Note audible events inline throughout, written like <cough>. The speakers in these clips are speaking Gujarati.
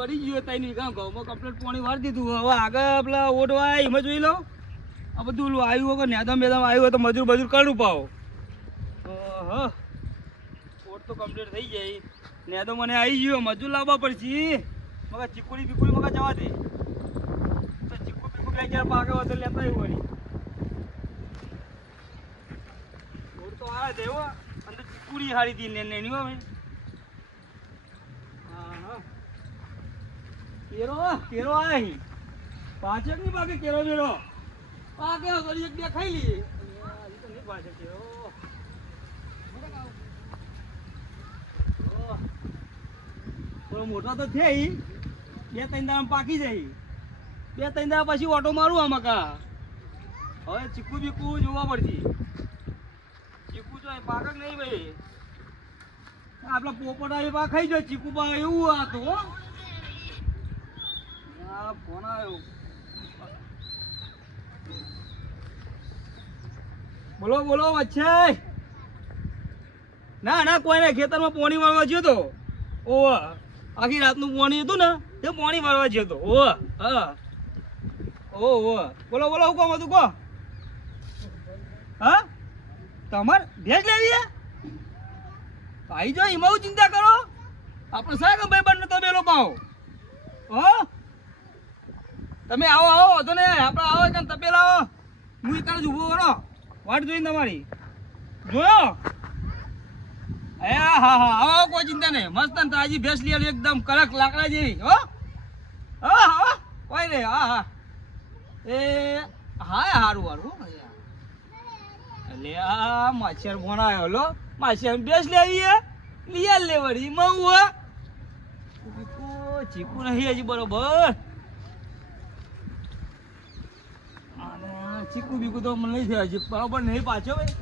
વળી ગયો તઈ વીઘા ઘઉંમાં કમ્પ્લીટ પાણી વાર દીધું હવે આગળ પેલા ઓઢવા એમાં જોઈ લો. આ બધું લો આવ્યું હોય કે નેદમ બેદમ આવ્યું હોય તો મજૂર મજૂર કરવું પાવો ઓટ તો કમ્પ્લીટ થઈ જાય નેદો મને આવી ગયો. મજૂર લાવવા પડશે. મગા ચીકુડી બીકુડી મગર જવા દે. તો ચીકુ બીકુ કઈ જરા પાકે હોય તો લેતા આવ્યું વળી. ઓટ તો આ દેવો અંદર ચીકુડી હારી હતી ને હો ભાઈ હા હા કેરો કેરો આહી પાછળની પાકે કેરો મેળો પાકે કરી એક બે ખાઈ લઈએ. પાછળ કેરો. થોડો મોટો તો છે ઈ. બે ત્રણ દાડા પાકી જાય. બે ત્રણ દાડા પછી ઓટો મારું આમાં કા. હવે ચીકુ બીકુ જોવા પડશે. ચીકુ જો પાક નહીં ભાઈ. આપડે પોપટ આવી પા ખાઈ જાય. ચીકુ પા એવું આ તો હો. બોલો બોલો, વચ્ચે. ના ના, કોઈને ખેતરમાં પોણી વાળવા ગયો તો. ઓહ, આખી રાતનું પોણી હતું ને, તે પોણી વાળવા ગયો તો. ઓહ, હા. ઓહ ઓહ. બોલો બોલો કોમ હતું કહો. હા? તમાર ભેજ લેવી ભાઈ જો એમાં ચિંતા કરો. આપણે સાહેબ કે ભાઈ બંને તો બેલો પાઓ હો? તમે આવો આવો, વાંધો ને આપણે આવો કે તપેલા આવો. હું એક જ ઊભો રહો વાટ જોઈને તમારી. જોયો? એ હા હા. આવો આવો, કોઈ ચિંતા નહીં. મસ્ત ને તાજી ભેંસ લઈ એકદમ કડક લાકડા જેવી. હો? હા હા કોઈ નહીં. હા હા. એ, હા હારું હારું એટલે આ માછર ફોન આવ્યો? લો, માછર ભેંસ લેવી લીયા લે વળી મઉ ચીકુ નહીં હજી બરોબર અને ચીકુ બીકુ તો મને નહીં થયા બરોબર નહીં પાછો ભાઈ.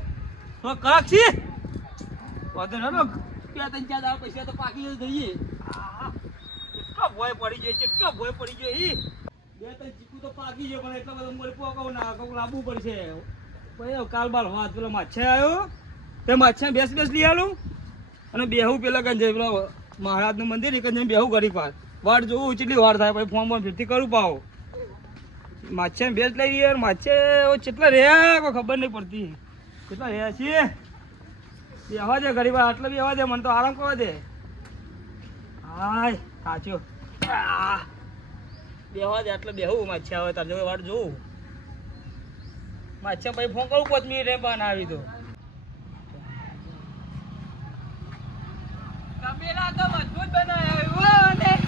તો કડક છે. વાંધો ના બે ત્રણ ચાર દાડા પૈસા તો પાકી જઈએ. કેટલો ભોય પડી ગયો, કેટલો ભોય પડી ગયો ઈ. બે ત્રણ ચીકુ તો પાકી ગયો, પણ એટલો બધો મોરે પોકાવ ના કહું લાવવું પડશે. ભાઈ કાલ બાલ વાત પેલો માછે આવ્યો તે માછે બેસ બેસ લઈ આલું. અને બેહું પેલા કંઈ જઈ પેલા મહારાજનું મંદિર, એ કંઈ બેહું ગરીબ પાર વાટ જોવું ચેટલી વાર થાય, પછી ફોન ફોન ફીરથી કરું પાવ માછે બેસ લઈ યાર માછે કેટલા રહ્યા, કોઈ ખબર નહીં પડતી. કેટલા રહ્યા છીએ? બેહવા દે ઘડી આટલા બી આવા દે, મને તો આરામ કરવા દે. હાય, સાચો. બેહવા દે, આટલા બેહું માછે હવે, તારે વાટ જોઉં. માછે પછી ફોન કરું પાંચ મિનિટ એમ પણ આવી તો. તો મજબૂત બનાવ્યો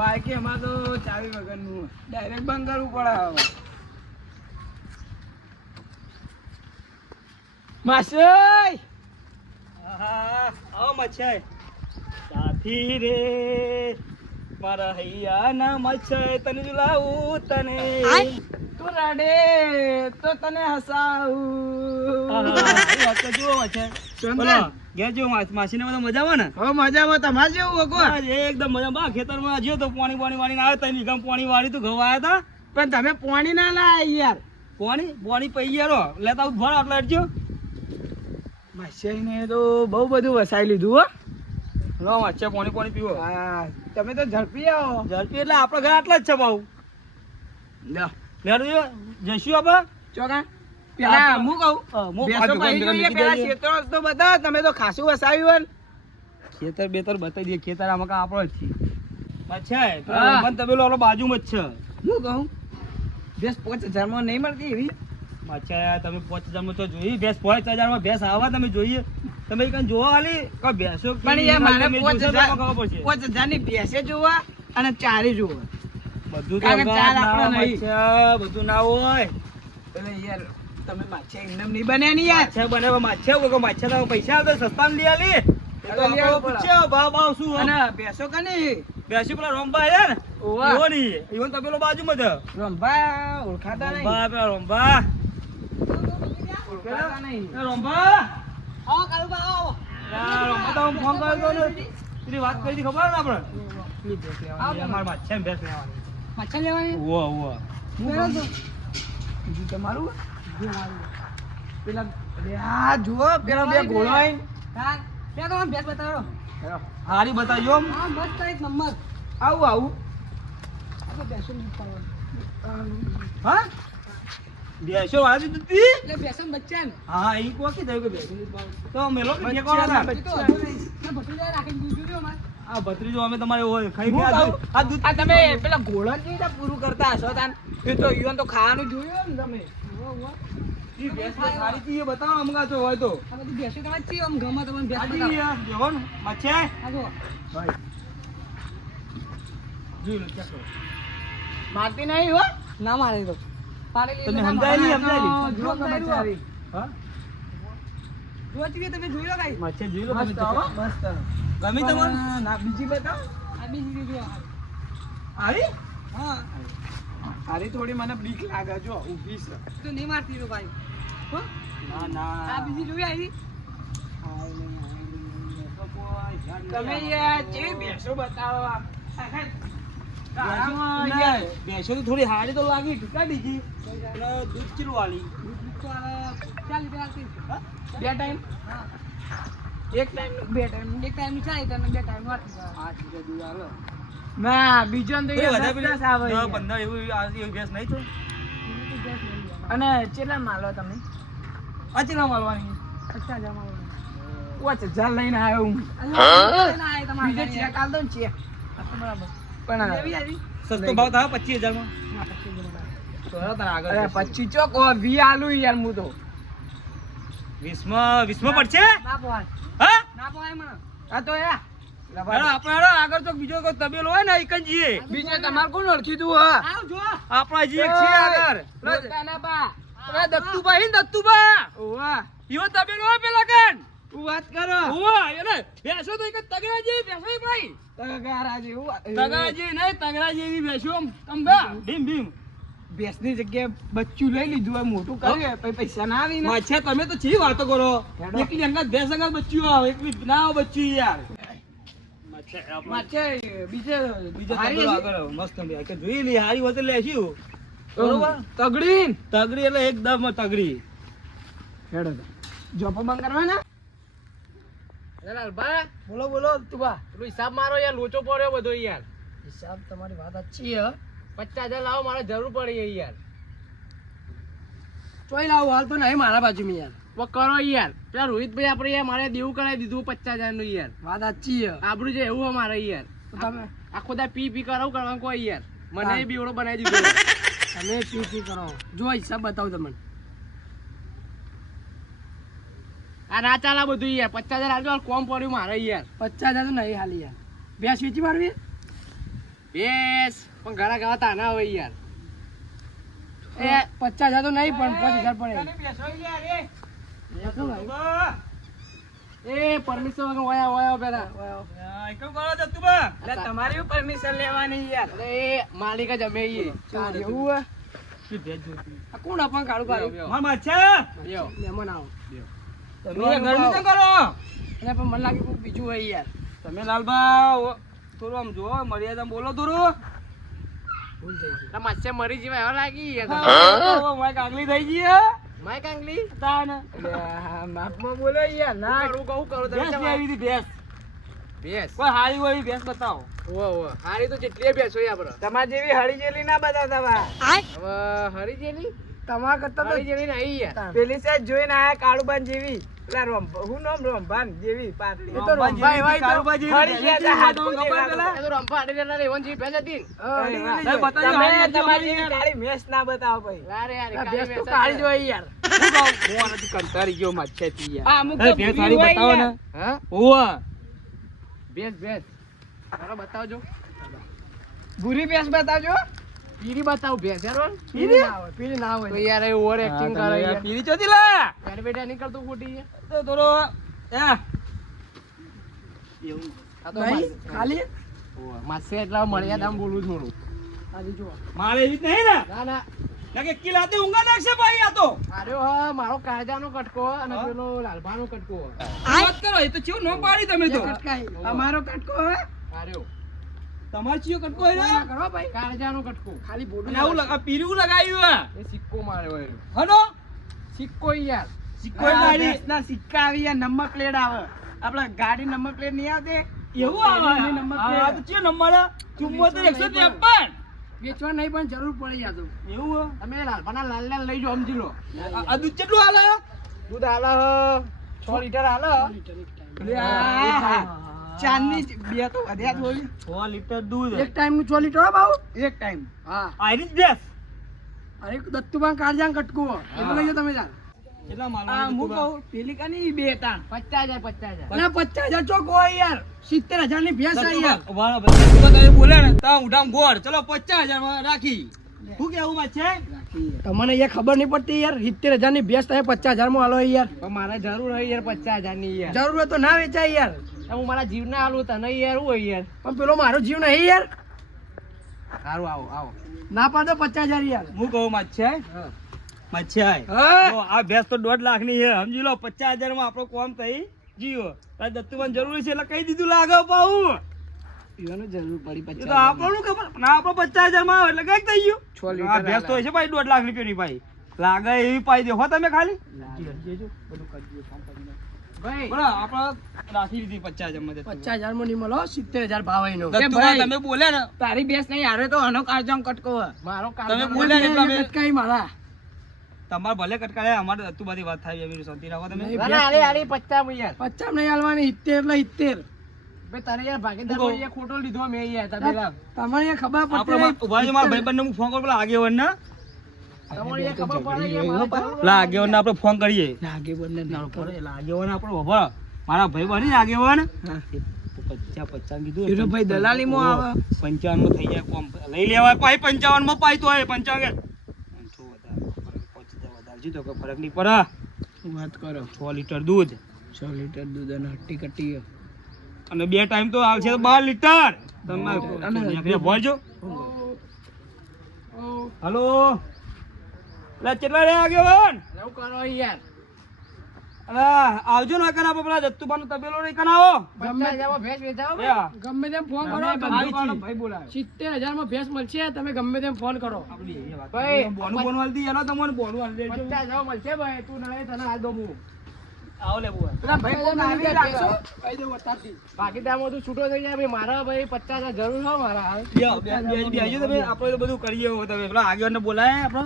બાકી એમાં તો ચાવી વગરનું ડાયરેક્ટ બંધ કરવું પડે હવે. માસી! આવો મચ્છાય સાથી રે મારા હૈયા ના મચ્છાય તને જુલાવું તને. તું રડે તો તને હસાવું. જુઓ મચ્છાઈ સુંદર. ઘેર જો માસીને બધા મજામાં ને? હવે મજામાં તમારે જેવું ભગવાન એકદમ મજા. બા ખેતરમાં જ્યો તો પાણી પાણી વાળીને આવે તઈ વીઘામાં પાણી વાળી તું ઘઉં આવ્યા હતા પણ તમે પાણી ના લાયા યાર. પાણી? પાણી પી ગયા લેતા આવું ભર આટલા અડજો. માસીને તો બહુ બધું વસાઈ લીધું હો. લો મચ્છા પાણી પાણી પીવો. હા તમે તો ઝડપી આવો. ઝડપી એટલે આપણા ઘર આટલા જ છે ભાવ લ્યો લેડો જઈશું આપણે? ચોકા પેલા હું કહું પાછું પાઈ જોઈએ, પેલા ક્ષેત્રો તો બતાવો તમે તો ખાસું વસાવ્યું હે ખેતર બેતર બતાવી દઈએ ખેતર આમાં કાં આપણો જ છે. અચ્છા હા. મને તબેલો બાજુમાં જ છે. હું કહું? ભેંસ પાંચ હજારમાં નહીં મળતી એવી? અચ્છા તમે પાંચ હજારમાં તો જોઈ ભેંસ પાંચ હજારમાં ભેંસ આવા તમે જોઈએ. તમે કઈ જોવા ખાલી કે ભેંસો પણ યાર મારે પાંચ હજાર પાંચ હજારની ભેંસે જોવા અને ચારે જોવા. બધું તો બધું ના હોય. એટલે યાર તમે માછા એકદમ નહીં બન્યા નહીં યાર. માછા બનાવવા માછા વગર માછા તો પૈસા આવતા સસ્તામાં લઈ આલી. પૂછ્યો ભાવ ભાવ શું અને ભેંસો કની બેસી પેલા ને? એવો નહીં. એવો ને બાજુમાં ઓળખાતા પેલા ઓળખાતા નહીં. એ રોંબા આ રોંબા તો ફોન કર્યો તો ને પેલી વાત કરી ખબર ને આપણે? અમારે માછા ને ભેંસ લેવાની. માછા લેવાની? તમારું? પેલા આ જુઓ પેલા બે ઘોડો આઈને. હારી બતાવજો આમ. આવું આવું. હા? બેસો વાળી દીધી હા એ કોકી થયું કે બેસો તો મેલો કે કોણ હતા? આ ભત્રીજો અમે તમારે ખાઈ ગયા આ દૂધ આ તમે પેલા ઘોડો પૂરું કરતા હશો તાન? એ તો ઈવન તો ખાવાનું જોયું ને તમે. મારતી નહીં હો. ના મારે તો. તમે સમજાયેલી સમજાયેલી હા, જુઓ કે બચારી. હા? તમે જોઈ લો કાંઈ મચ્છે જોઈ લો મસ્ત મસ્ત ગમી તમારે ના બીજી બતાવો. આ બીજી આવી? હા. આરી થોડી મને બીક લાગે જો ઊભી છે. તો નહીં મારતી રો ભાઈ. હો? ના આ બીજી જોઈ આવી? તમે યાર જે બેસો બતાવો બેસો તો થોડી હારી તો લાગી ટીકા બીજી દૂધ ચીલું વાળી બે ટાઈમ. હા. એક ટાઈમ બે ટાઈમ એક ટાઈમ ચાલે તને બે ટાઈમ વાળતી આ ચીજે દૂધ આલો. ના બીજો ને તો યાર. પંદર એવું આ ગેસ નહીં છો અને કેટલા માલો તમે આ ચીલા માલવાની અચ્છા જમા પાંચ હજાર લઈને આવ્યો હું બીજો ચેક આલ દો ને ચેક પણ એવી આવી સસ્તો ભાવ થાય પચીસ હજારમાં ના પછી જમા તો તારે આગળ અરે જઈશું. પચીસ ચોક વી આલુ યાર હું તો વીસમાં વીસમાં પડશે ના પોવાય હા ના પોવાય મને આ તો યા હેડો આપણે હેડો આગળ તો બીજો કોઈ તબેલો હોય ને એક જ જઈએ બીજો કોણ ઓળખી હા? આવ જો આપણા જી છે આગળ. બોલતા બા. પેલા દત્તુભાઈ ને દત્તુભા. ઓવા ઈવો તબેલો હોય પેલા કન. વાત કરો? ઓવા એને બેસો તો એક બેસો ભાઈ. નહીં બેસો બા ભીમ ભીમ. ભેંસની જગ્યાએ બચ્ચું લઈ લીધું હોય મોટું કરે પછી પૈસા ના આવી ને તમે તો ચી વાતો કરો? એક એકલી અંગત ભેંસ અંગત બચ્ચું આવે એકલી ના આવે બચ્ચું યાર. તગડી તગડી એટલે એકદમ તગડી. હેડો બોલો બોલો તુબા પેલો હિસાબ મારો યાર લોચો પડ્યો બધો યાર. હિસાબ તમારી વાત અચ્છી હે. પચાસ હજાર લાવો મારે જરૂર પડી યાર. ચોઈ લાવો હાલ તો નહીં મારા બાજુ યાર. કરો યાર. પેલા રોહિતભાઈ આપડે યાર મારે દેવું કરાવી દીધું પચાસ હજારનું યાર. વાત સાચી આબરું છે એવું અમારે યાર. તમે આખો દા પી પી કરાવ કરવાનું કોઈ યાર. મને બીવડો બનાવી દીધો <laughs> તમે પી પી કરો. જો હિસાબ બતાવું તમને. આ ના ચાલે બધું યાર. પચાસ હજાર આવજો કોમ પડ્યું મારે યાર. પચાસ હજાર તો નહીં હાલી યાર. ભેંસ વેચી મારવી? ભેંસ. પણ ઘણા ગાવા તાના હોય યાર. એ પચાસ હજાર તો નહીં પણ પાંચ હજાર પડે. એ પરમિશન વગર વયા વયા પેલા. એકમ કરો દત્તુભા એટલે તમારી પરમિશન લેવાની યાર. અરે માલિક જ અમે ઈએ. ચાલ એવું શું ભેંસ જોઈતી? આ કોણ આપણ કાળું પાડું? માર માછે બેહો. મહેમાન આવો. તમે ગરમી કેમ કરો. એટલે પણ મને લાગે કોઈક બીજું હોય યાર. તમે લાલબા થોડું આમ જો મર્યાદા બોલો થોડું. ભૂલ થઈ ગઈ. માછે મરી જીવા એવા લાગી આગલી થઈ ગઈ હે. માય કાંગલી તાન. માપમાં બોલો યાર ના. કરું કહું કરો તમે લઈ આવી હતી, ભેંસ. ભેંસ કોઈ હારી હોય ભેંસ બતાવો. ઓવે ઓવે હારી તો જેટલી ભેંસ હોય આપણે તમારી જેવી હળી જેલી ના બતાવતા હવે હરી જેલી? તમારા કરતા તો જેવી નહીં યાર. પેલી સાઈડ જોઈને આયા કાળુબાન જેવી. પેલા રોમ હું નામ રોમભાન જેવી પાતળી. એ તો રોમભાન જેવી, કાળુબા જેવી ગયા હતી, તા ખબર પેલા? એ તો રંભા અડી લેનાર એવન જેવી ભેંસ હતી તમે તમારી કાળી મેસ ના બતાવો ભાઈ. લારે યાર કાળી મેસ તો કાળી હતી. જ યાર? હું આનાથી કંટાળી ગયો માછેથી યાર. આ મુક એ સારી બતાવો ને. હા? ઓવા. ભેંસ ભેંસ. મારો બતાવજો. ભૂરી ભેંસ બતાવજો. પીરી બતાવ ભેંસ યાર પીલી ના હોય પીરી ના તો યાર એ ઓવર એક્ટિંગ કરે યાર પીરી ચોતી લે! ઘર બેઠા નીકળતું ખોટી યાર તો થોડો એ. એવું. આ તો નહીં ખાલી? માસે એટલા મળ્યા દામ બોલું થોડું. ખાલી જો મારે એવી નહીં ને? ના ના. ના કે કિલ્લાતે ઊંઘા નાખશે ભાઈ આ તો. આર્યો હા મારો કાળજાનો કટકો અને? પેલો લાલભાનો કટકો વાત કરો એ તો ચેવું ન પાડી તમે તો. કટકાઈ અમારો કટકો હે. આર્યો તમારે ચિયો કટકો હે ના કરો ભાઈ. કાળજાનો કટકો. ખાલી બોડું આવું લગા પીરું લગાવ્યું હે. એ સિક્કો માર્યો હે હનો? સિક્કો યાર. સિક્કો મારી ના સિક્કા આવી ગયા નંબર પ્લેટ આવે. આપણા ગાડી નંબર પ્લેટ નહીં આવતી? એવું આવે? Number plate. આ તો ચિયો નંબર હે? ચુમ્મોતેર એકસો ત્રેપન વેચવા નહીં પણ જરૂર પડી યા તો. એવું તમે તમે લાલપાના લાલ લાલ લઈ જાઓ સમજી લો. આ- દૂધ કેટલું હાલે દૂધ હાલે 6 લીટર હાલે ચાંદની બે તો વધ્યા જ હોય. છ લીટર દૂધ. એક ટાઈમનું છ લીટર હો બાબુ એક ટાઈમ. હા. આયરી જ અરે દત્તુભાઈ કાળજાંગ કટકો. એટલે લઈ તમે જાણ. કેટલા માલ આ હું કહું પેલી કાની? બે તાણ યાર. ની ભેંસ છે યાર. તમે બોલે ને તા ઉઠામ ગોળ. ચલો પચાસ હજારમાં રાખી. શું કેવું છે? તમને યાર ખબર નહીં પડતી યાર સિત્તેર હજારની ભેંસ તમે પચાસ હજારમાં હાલો યાર. મારે જરૂર હોય યાર પચાસ હજારની યાર. જરૂર હોય તો ના વેચાય યાર. હું મારા જીવ ના હાલું તને યાર હું હોય યાર. પણ પેલો મારો જીવ નહીં યાર. સારું આવો આવો. ના પાડો પચાસ હજાર યાર. હું કહું માં છે માં છે હા. જો આ ભેંસ તો દોઢ લાખની છે. સમજી લો પચાસ હજારમાં આપણો કોમ થઈ જીવો દત્તુભાઈ જરૂરી છે એટલે કહી દીધું લાગે પાઉં પીવાનું જરૂર પડી આપણું ખબર ના આપણો પચાસ હજારમાં આવે એટલે કંઈક થઈ ગયું. છ લીટર આ ભેંસ તો છે ભાઈ દોઢ લાખ રૂપિયાની ભાઈ. લાગે એવી પાઈ દે. હો તમે ખાલી? રાખી દીધી પચાસ હજાર પચાસ હજારમાં નહીં મળો સિત્તેર હજાર ભાવ એનો. તમે બોલે ને. તારી ભેંસ નહીં હારે તો આનો કાળજાંગ કટકો મારો તમે કામ ને કટકાઈ મારા. તમારે ભલે કટકાળે અમારે દત્તુભાઈ વાત થાય એવી શાંતિ રાખો તમે. પચાસ યાર પચાસ નહીં હાલવાની સિત્તેર એટલે સિત્તેર. તારે યાર ભાગીદાર ખોટો લીધો મેં યાર તમે તમારે ખબર પડતી ભાઈબંધને હું ફોન કરું પેલા આગેવાન ને આગેવાન આપણે ફોન કરીએ. આગેવાન આપણો મારા ભાઈ બની આગેવાન કીધું ભાઈ દલાલીમાં આવે. પંચાવનમાં થઈ જાય કોમ. લઈ લેવાય પાઈ પંચાવનમાં પાઈ તો પંચાવન વધારજો તો ફરક નહીં પડે. વાત કરો. છ લીટર દૂધ. છ લીટર દૂધ અને હટ્ટી કટ્ટી. અને બે ટાઈમ તો આવશે બાર લીટર. તમે નીકળે હલો. એટલે કેટલા રે આગેવાન એવું કરો યાર અરે આવજો ને કના પેલા દત્તુબાનો તબેલો નહીં કનાવો પચાસ હજારમાં ભેંસ વેચાવો હા. ગમે તેમ ફોન કરો ગમે ભાઈ. બોલાવે સિત્તેર હજારમાં ભેંસ મળશે તમે ગમે તેમ ફોન કરો. ભાઈ, બોનું બોનું હાલતી એનો તમને બોનું હાલ દેજો. પચાસ હજાર મળશે ભાઈ તું નહીં તને હાલ દો હું આવો લે પેલા ભાઈ કોણ આવી લાગે કહી દઉં અત્યારથી. ભાગીદારમાં તું છૂટો થઈ જાય ભાઈ મારા ભાઈ પચાસ જરૂર છે મારા હાલ બે- બે- બેહજો તમે આપણે બધું કરીએ હો તમે પેલા આગેવાનને બોલાય આપણો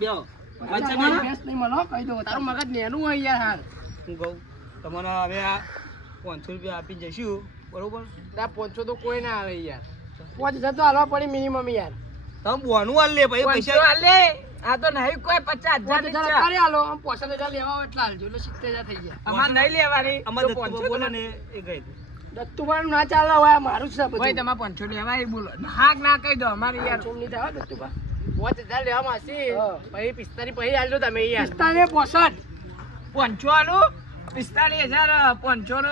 બેહો. પચાસ હજાર ભેંસ નહીં મળો કહી દઉં તારું મગજ નેનું હોય યાર હાલ. હું કહું? તમને હવે આ પાંચસો રૂપિયા આપી જઈશું બરોબર? ના પોંચો તો કોઈ ના આવે યાર. પાંચ હજાર તો હાલવા પડી મિનિમમ યાર. તમે બોનું હાલ લે ભાઈ પૈસા આ તો નહીં કોઈ પચાસ હજાર અત્યારે હાલો. આમ પોસઠ હજાર લેવા હોય એટલા હાલજો એટલે સિત્તેર હજાર થઈ ગયા. અમારે નહીં લેવાની. અમારે દત્તુભાઈ બોલો ને એ ગઈ દત્તુભાઈ ના ચાલે હોય મારું જ છે. ભાઈ તમારે પંચો લેવા એ બોલો. હાક ના કહી દો અમારે યાર. નહીં થાય દત્તુભાઈ. પાંચ હજાર લેવામાં હશે પછી પિસ્તાલીસ પછી હાલજો તમે પિસ્તાલીસ પોસઠ. પાંચસો પિસ્તાલીસ હજાર પાંચસો નો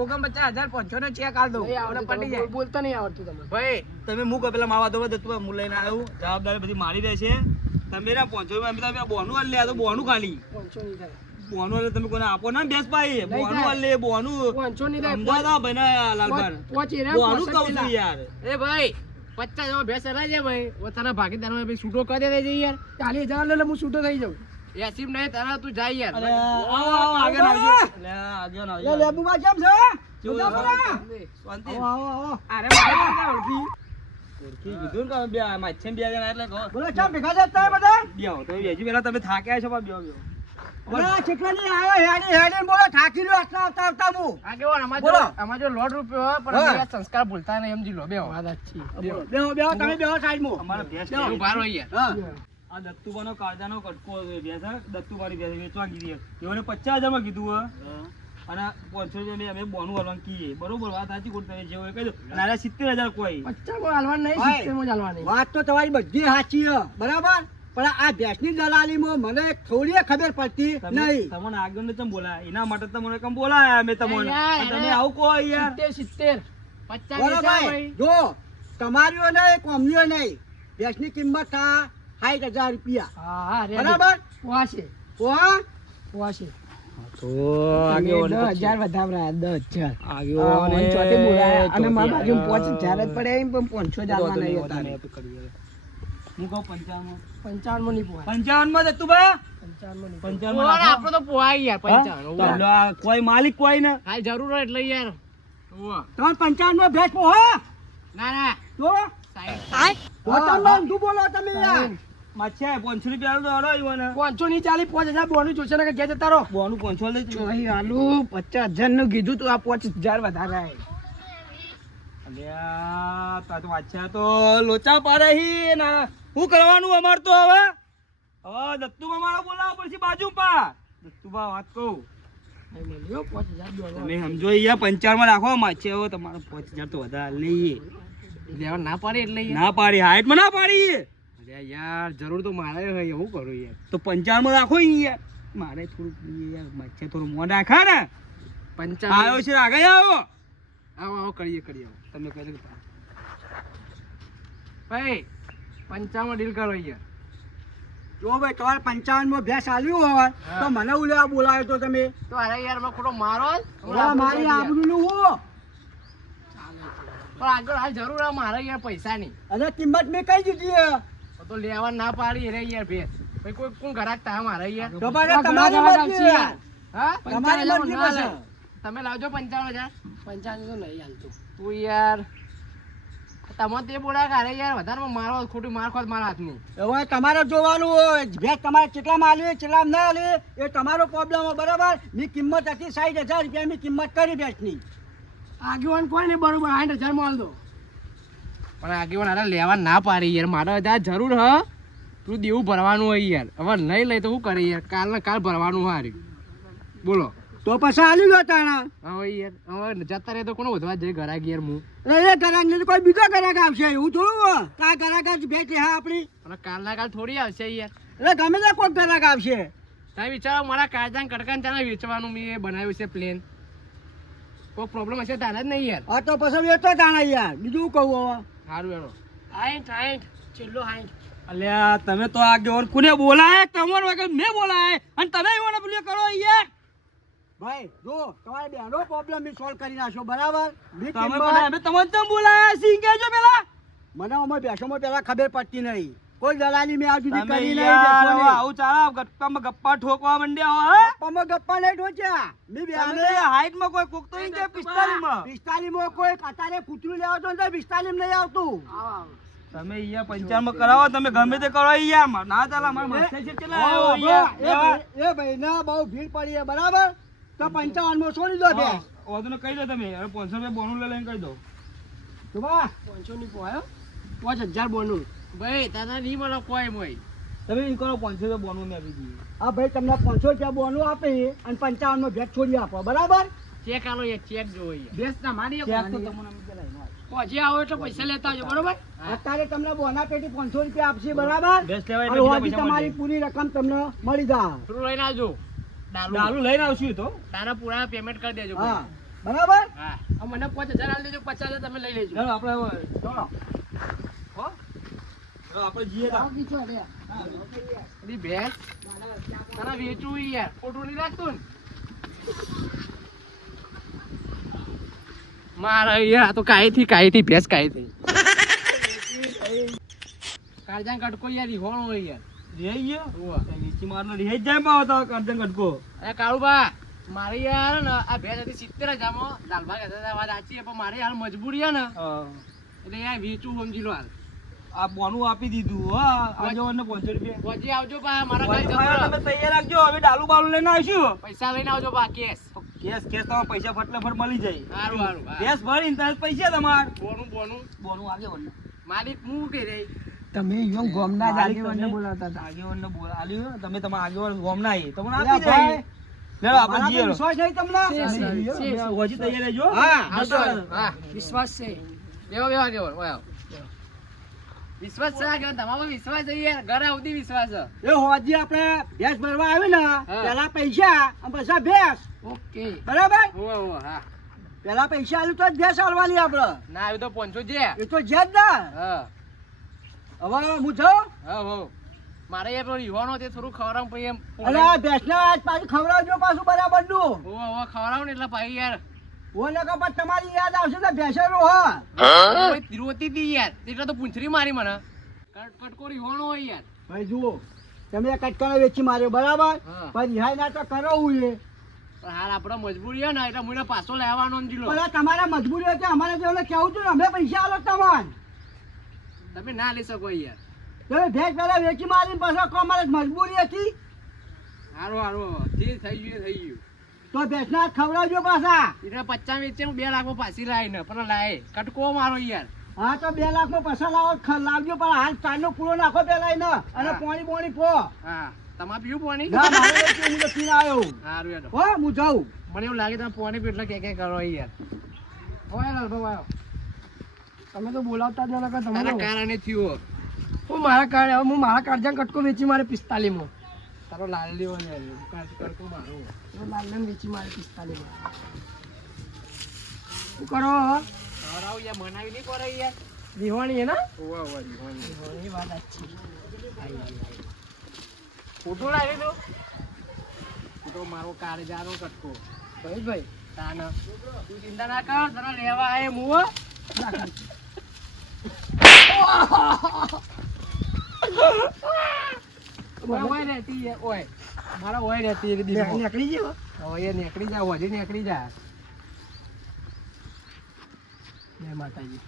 ઓગણપચાસ હજાર પાંચસો નો ચેક આલ દઉં. નહીં આવડતું પટી તમે જાય. બોલતા નહીં આવડતું તમને. ભાઈ તમે મૂક પેલા માવા દો દત્તુભાઈ હું લઈને આવ્યું જવાબદારી બધી મારી રહેશે તમે ના પાંચસો તમે બોનું હાલ લે તો બોનું ખાલી. બોનું હાલે તમે કોને આપો ના બેસ ભાઈ. બોનું હાલ લે બોનું પાંચસો નહીં થાય. ભાઈ ના લાલભાઈ બોનું કહું છું યાર. એ ભાઈ પચાસ જવા ભેંસ હરાય જાય ભાઈ. હવે તને ભાગીદારમાં ભાઈ છૂટો કરી દેજે યાર. ચાલીસ હજાર લે હું છૂટો થઈ જાઉં. એસીમ નહીં તારા તું જાય યાર. આવો આવો આગળ આવજો. લે આગળ આવજો. લેબુમાં કેમ છે? કેવું શાંતિ. આવો આવો અરે ઓળખી. ઓળખી કીધું ને તમે બે માછે બે જણા એટલે કહો. બોલો કેમ ભેગા જતા બધા? બેહો તમે થાક્યા છો પણ બેહો બોલા. કેટલા ની હેડી હેડી બોલો થાકી રહ્યો આટલા આવતા આવતા હું. આગેવાન અમાર બોલો. અમાર જો લોટ રૂપિયો પણ હા. અમે આ સંસ્કાર ભૂલતા નહીં સમજી લો બેહો. બેહો બેહો તમે બેહો સાઈડમાં. અમારા ભેંસ બેહો. ભારો યાર આ દત્તુબાનો કાળજાનો કટકો ભેંસ દત્તુબાની ભેંસ વેચવા કીધી એઓને પચાસ હજારમાં કીધું હા. અને પાંચસો રૂપિયા અમે બોનું હાલવાનું કીએ. બરોબર વાત સાચી ખોટી તમે જેવું કહી દો અને સિત્તેર હજાર કોઈ. પચાસમાં હાલવા નહીં સિત્તેરમાં જ વાત તો તમારી બધી સાચી બરાબર? પણ આ ભેંસની દલાલીમાં મને થોડી ખબર પડતી નહીં. તમને આગળ ને ચમ બોલાય? એના માટે તમને કેમ બોલાયા મેં તમને. તમે આવું કહો યાર. સિત્તેર સિત્તેર. પચાસ બોલો વેચાય ભાઈ ભાઈ. જો તમારીઓ નહીં કોમનીઓ નહીં. ભેંસની કિંમત થા સાઠ હજાર રૂપિયા. હા. બરાબર? પોહાશે તો હા? તો આગેવાન દસ પછી. હજાર વધારે દસ હજાર. આગેવાને આ બોલાયા. અને મારા બાજુ ચોથી પાંચ હજાર જ પડે એમ પણ પાંચસો જ તો આવવાના હતા. હું કહું પંચાવન પંચાવનમાં નહીં પોહાય. પંચાવનમાં જતું બા? પંચાવન ઓલા તો પોહાય યાર પંચાવન તો હાલો આ કોઈ માલિક કોઈ ને. હાલ જરૂર હોય એટલે યાર. ઓવા. પંચાવનમાં ભેંસ પોહા? ના ના. તો સાહેબ. બોલો તમે યાર. માછે પાંચસો રૂપિયા આલો તો પાંચસો ની ચાલી પાંચ હજાર બોનું જોશે ને ઘેર જતા રહો. બોનું પાંચસો લઈ આલુ પચાસ હજારનું કીધું તું આ પાંચ હજાર વધારે. અલ્યા તા તો વાચ્યા તો લોચા પાડે હી ને શું કરવાનું અમાર તો હવે? હવે દત્તુમાં મારા બોલાવો પડશે બાજુ પા દત્તુભા વાત કહું. તમે સમજો અહીંયા પંચાળમાં રાખો માછે હવે તમારો પાંચ હજાર તો વધારે લઈએ લેવા ના પાડે એટલે ના પાડી હાઈટમાં ના પાડી અરે યાર જરૂર તો મારે એવું કરું યાર? તો પંચાવનમાં રાખો યાર. મારે થોડું યાર માછે થોડું મોં રાખા ને. પંચાવન આવ્યો છે આગળ આવો. આવો આવો કરીએ કરીએ. તમે કહી દો ભાઈ પંચાવન ડીલ કરો યાર જો ભાઈ તમારે પંચાવનમાં ભેંસ આલ્યું હોય તો મને ઉલે બોલાવ્યો તો તમે. તો અરે યાર મેં ખોટો મારો મારી આબરૂ નું હું? પણ આગળ હાલ જરૂર આ મારે યાર પૈસાની. અને કિંમત મેં કઈ દીધી તો તો લેવા ના પાડી રે યાર ભેસ. ભાઈ કોઈ કોણ ઘરાક તા મારે યાર તો પછી તમારી મરજી યાર. હા? તમારી મરજી ના તમે લાવજો પંચાવન હજાર પંચાવન તો નહીં હાલતું તું યાર. તમે તે બોલા કારે યાર વધારે મારો ખોટું માર ખોટ મારા હાથનું. હવે તમારે જોવાનું હોય. ભેંસ તમારે કેટલામાં આલી કેટલા ના આલી એ તમારો પ્રોબ્લેમ હોય બરાબર? ની કિંમત હતી સાઠ હજાર રૂપિયા મેં કિંમત કરી ભેંસની આગેવાન કોઈ નહીં બરોબર સાઠ હજારમાં દો. પણ આગેવાન અરે લેવા ના પાડી યાર મારે હજાર જરૂર હ? તું દેવું ભરવાનું હોય યાર. હવે નહીં લઈ તો શું કરે યાર કાલ ને કાલ ભરવાનું હારી. બોલો. તો પછી આલી લો તાણા. હવે યાર. હવે જતા રહે તો કોણ વધવા જાય ઘરાક યાર હું એ ગ્રાહક ને કોઈ બીજો ગ્રાહક આવશે. એવું થોડું કે આ ગ્રાહક જ ભેંસ હા આપણી. અને કાલના કાલ થોડી આવશે યાર. એટલે ગમે તે કોઈ ગ્રાહક આવશે. તમે વિચારો મારા કાયદા કડકાન ચાને વેચવાનું મેં બનાવ્યું છે પ્લેન કોઈ પ્રોબ્લેમ હશે તારે જ નહીં યાર. હા તો પછી વેચો તાણા યાર. બીજું કહું હવે. સારું એનો સાઠ સાઠ છેલ્લો સાઠ અલ્યા તમે તો આ ગયો કોને બોલાય? તમારો વગર મેં બોલાય. અને તમે એવાને પેલું કરો યાર. ભાઈ જો તમારે બેનો પ્રોબ્લેમ બી સોલ્વ કરી નાખશો બરાબર? બી તમે તમને ચમ બોલાયા? સી કહેજો પેલા? મને આમાં બેસોમાં પેલા ખબર પડતી નહીં. કોઈ દલાલી મેં આ સુધી કરી નહીં યાર હવે બેસોની. આવું ચાલો ગપ્પામાં ગપ્પા ઠોકવા માંડ્યા હો ગપ્પામાં ગપ્પા નહીં ઢોચ્યા મેં બેને હાઈટમાં કોઈ કોક તો ઈ કે 45 માં કોઈ કતારે કૂતરું લેવા તો ને પિસ્તાલીસ નહીં આવતું. તમે અહીંયા પંચાવનમાં કરાવો તમે ગમે તે કરો યાર ના ચાલે મારે માથે છે? એ ભાઈ- ના ભાઈને બહુ ભીડ પડી છે બરાબર? તો પંચાવનમાં છોડી દો બે કહી દો તમે. હવે 500 રૂપિયા બોનું લઈ લઈને કહી દો. તો બા, પાંચસો ની પોયો પાંચ હજાર બોનું. ભાઈ તારા નહીં મળો કોઈ મોય. તમે એમ કરો 500 રૂપિયા બોનું મેં આપી દઈએ. હા ભાઈ તમને પાંચસો રૂપિયા બોનું આપી અને પંચાવન નો ભેટ છોડી આપો. બરાબર? ચેક આલો એક ચેક જોઈએ. બેસ ના મારી ચેક તો તમને. પછી આવો એટલે પૈસા લેતા આવજો બરોબર? અત્યારે તમને બોના પેટી પાંચસો રૂપિયા આપશે બરાબર? તમારી પૂરી રકમ તમને મળી જાય. લઈને આવજો. ડાલુ ડાલુ લઈને આવશું તો. તારા પૂરા પેમેન્ટ કરી દેજો હા બરાબર? હા. મને પાંચ હજાર આલી દેજો પચાસ હજાર તમે લઈ લેજો. ચાલો આપણે ચાલો હો? આપણે જઈએ તા. બધી ભેંસ તારા વેચવું યાર. ખોટું નહીં રાખતો ને. મારા યાર તો કાઈ થી કાઈ થી ભેંસ કાઈ થી કાળજાન કટકો યાર હોણ હોય યાર. રિહાઈ ગયો? ઉવ્વ. મારનો રિહાઈ જ જાય પાવ તો કરજણ કટકો અરે કાળુબા મારી યાર ને આ ભેંસ હતી સિત્તેર હજારમાં દાલભા કહેતા વાત સાચી પણ મારી હાલ મજબૂરી છે ને. એટલે યાર વેચવું સમજી લો હાલ. આ બોનું આપી દીધું હો. આગેવાનને 500 રૂપિયા. પછી આવજો પા મારા ભાઈ, તમે તૈયાર રાખજો હવે ડાલુ બાલુ લઈને આવીશું. પૈસા લઈને આવજો પા કેસ કેસ કેસ તમારે પૈસા ફટલે મળી જાય. સારું સારું ભરીને તારે પૈસા તમાર. બોનું બોનું. બોનું આગેવાનને માલિક હું કે રે તમે યો ગોમના જ આગેવાનને બોલાવતા હતા. આગેવાનને બોલ તમે તમારા આગેવાન ગોમના આઈ તમને આપી દે લે આપણે મારા વિશ્વાસ નહીં તમને. હોજી તૈયાર રહેજો. હા હા વિશ્વાસ છે. લેવો લેવો આગેવાન ઓય વિશ્વાસ છે આગેવાન તમારો વિશ્વાસ છે યાર. ઘરે આવતી વિશ્વાસ છે. એ હોજી આપણે ભેંસ ભરવા આવી ને પેલા પૈસા અને પછી ભેંસ. ઓકે. બરાબર? હા. પેલા પૈસા આલ્યું તો જ ભેંસ આપણે. ના આવ્યું તો પહોંચો જે એ તો છે જ ને. હા. હવે હું જાઉં હા હો. મારે યાર પેલો તે થોડું ખવડાવું પછી એમ અરે આ ભેંસને આજ પાછું ખવડાવજો પાછું બરાબરનું ખવડાવું ને એટલે ભાઈ યાર. ઓલે કે પણ તમારી યાદ આવશે ને ભેંસેરો હા. રોતી હતી યાર. એટલે તો પૂંછડી મારી મને. કટ- કટકો હોય યાર. ભાઈ જુઓ. તમે એક વેચી માર્યો બરાબર? પણ રિહાઈ ના તો છે પણ હાલ આપણે મજબૂરી ને એટલે મને પાછો લેવાનો સમજી લો પણ આ તમારા મજબૂરી હતી અમારે જેવું કેવું છું અમે પૈસા આલો તમારે તમે ના લઈ શકો યાર તમે ભેજ પહેલા વેચી મારીને પાછો કહો અમારે મજબૂરી હતી? હારો હારો જે થઈ ગયું થઈ ગયું. તો ભેંસના ખવડાવજો પાછા. એટલે પચાસ વેચે હું બે લાખમાં પાછી લાવી ને પણ લાય કટકો મારો યાર. હા તો બે લાખ પાછા લાવો લાવજો પણ હાલ ચારનો પૂરો નાખો પેલા ને અને. પોણી પોણી પો. હા તમારે પીવું પાણી? ના મારે હું તો પીને આવ્યો સારું યાર હો હું જાઉં. મને એવું લાગે તમે પાણી પી એટલે કે કે કરો યાર. હોય આવ્યો તમે તો બોલાવતા જ નતા તમારા કારણે થયો હું. મારા કારણે હવે હું મારા કાર્ડ કટકો વેચી મારે પિસ્તાલીમાં તારો લાલ હોય કટકો મારો. તો લાલને વેચી મારે પિસ્તાલીમાં શું કરો? હરાવ યાર મનાવી નહીં કરે યાર. દિવાળી હે ના? ઓવા ઓવા દીવાની દિવાળી વાત સાચી. ફોટો લાવી દો. ફોટો મારો કારજારો કટકો. ભાઈ ભાઈ. તાના. તું ચિંતા ના કર તને લેવા આવે હું. <laughs> મારા ઓય રહેતી. નીકળી ગયો? એ નીકળી જા હોજી નીકળી જા. જય માતાજી.